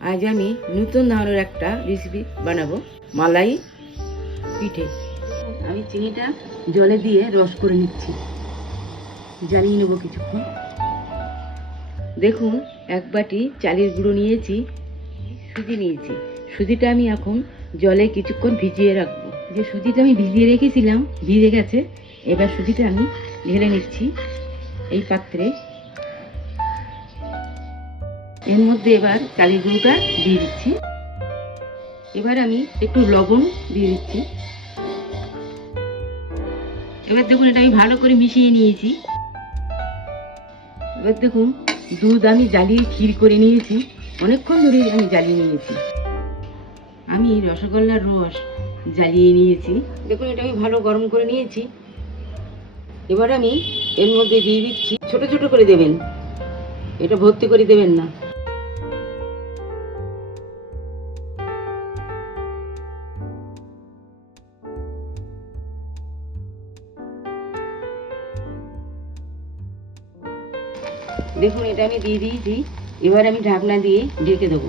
আজ আমি নতুন ধরনের একটা রেসিপি বানাবো মালাই পিঠে। আমি চিনিটা জলে দিয়ে রস করে নিচ্ছি। জ্বালিয়ে নেব কিছুক্ষণ। দেখুন, এক বাটি চালের গুঁড়ো নিয়েছি, সুজি নিয়েছি। সুজিটা আমি এখন জলে কিছুক্ষণ ভিজিয়ে রাখব। যে সুজিটা আমি ভিজিয়ে রেখেছিলাম, ভিজে গেছে, এবার সুজিটা আমি ঢেলে নিচ্ছি। এই পাত্রে এর মধ্যে এবার চালের গুঁড়োটা দিয়ে দিচ্ছি। এবার আমি একটু লবণ দিয়ে দিচ্ছি। এবার দেখুন, এটা আমি ভালো করে মিশিয়ে নিয়েছি। এবার দেখুন, দুধ আমি জ্বালিয়ে ক্ষীর করে নিয়েছি। অনেকক্ষণ ধরে আমি জ্বালিয়ে নিয়েছি। আমি রসগোল্লার রস জ্বালিয়ে নিয়েছি। দেখুন, এটা আমি ভালো গরম করে নিয়েছি। এবার আমি এর মধ্যে দিয়ে দিচ্ছি। ছোট ছোট করে দেবেন। এটা ভর্তি করে দেবেন না। দেখুন, এটা আমি দিয়ে দিয়েছি এবার আমি ঢাকনা দিয়ে ঢেকে দেবো।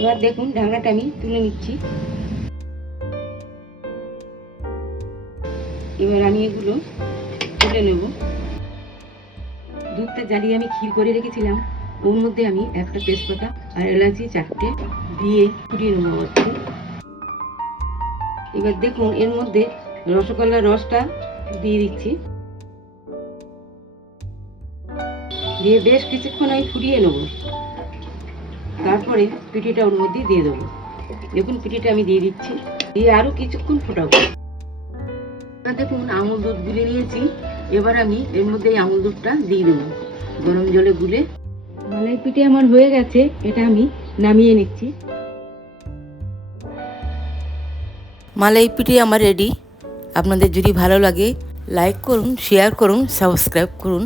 এবার দেখুন, ঢাকনাটা আমি তুলে নিচ্ছি। এবার আমি এগুলো তুলে নেব। দুধটা জ্বালিয়ে আমি ক্ষীর করে রেখেছিলাম। ওর মধ্যে আমি একটা তেজপাতা আর এলাচি চারটে দিয়ে ফুটিয়ে নেব এবার দেখুন, এর মধ্যে রসগোল্লার রসটা দিয়ে দিচ্ছি। দিয়ে বেশ কিছুক্ষণ আমি ফুটিয়ে নেব। তারপরে পিঠিটা ওর মধ্যে দিয়ে দেবো। দেখুন পিঠিটা আমি দিয়ে দিচ্ছি। দিয়ে আরও কিছুক্ষণ ফোটাবো। দেখুন আমুল দুধ গুলে নিয়েছি। এবার আমি এর মধ্যে এই আমুল দুধটা দিয়ে দেবো। গরম জলে গুলে। মালাই পিঠে আমার হয়ে গেছে। এটা আমি নামিয়ে নিচ্ছি। মালাই পিঠে আমার রেডি আপনাদের যদি ভালো লাগে লাইক করুন শেয়ার করুন সাবস্ক্রাইব করুন।